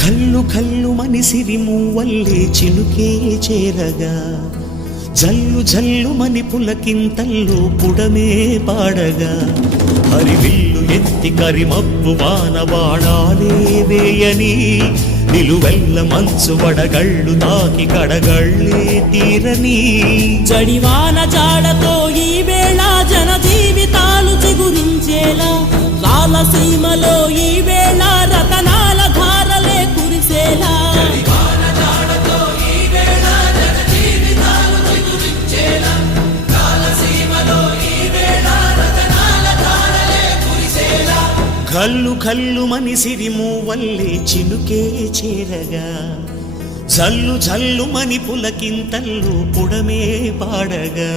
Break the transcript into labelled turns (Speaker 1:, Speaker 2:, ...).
Speaker 1: కల్లు కల్లు మనిసిరి మూవల్లే చిలుకే చేరగా. జల్లు జల్లు మని పులకింతల్లో పుడమే పాడగా. హరివిల్లు ఎత్తి కరిమప్పు వానవాడాలే వేయని నిలువెల్ల మంచు వడగళ్ళు తాకి కడగళ్ళే తీరని.
Speaker 2: జడివాన జాడతో ఈ వేళ జన జీవితాలు చిగురించేలా కాలసీమలో ఈ వేళ
Speaker 1: కల్లు కల్లు మనిసిరి మూవల్లే చినుకే చేరగా. జల్లు జల్లు మని పులకింతల్లు పుడమే పాడగా.